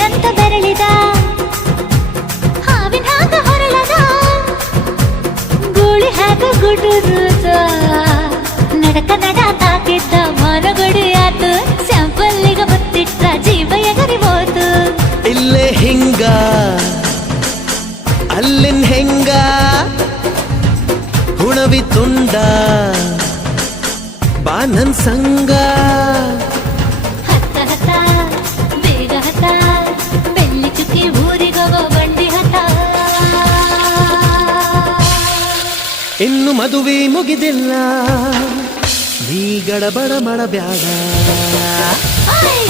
ಏನಂತ ಬೆರಳಿದ ಹಾವಿನ ಹಾಗ ಹೊರಳದ ಗೂಳಿ ಹಾಗ ಗುಡುರುದ ನಡಕ ನಡ ತಾಕಿದ್ದ ಮಾನಗಡಿ ಆತು ಸ್ಯಾಂಪಲ್ಲಿಗ ಮುತ್ತಿಟ್ಟ ಜೀವ ಎಗರಿಬೋದು ಇಲ್ಲೇ ಹಿಂಗ ಅಲ್ಲಿನ್ ಹೆಂಗ ಹುಣವಿ ತುಂಡ ಬಾ ನನ್ ಸಂಗ ಹತ್ತ ಹತ್ತ ಬೇಗ ಹತ್ತ ಬೆಳ್ಳಿ ಚುಕ್ಕಿ ಊರಿಗವ ಬಂಡಿ ಹತ್ತ ಇನ್ನು ಮದುವೆ ಮುಗಿದಿಲ್ಲ ನೀ ಗಡಬಡ ಮಾಡಬ್ಯಾಡ ಆಯ್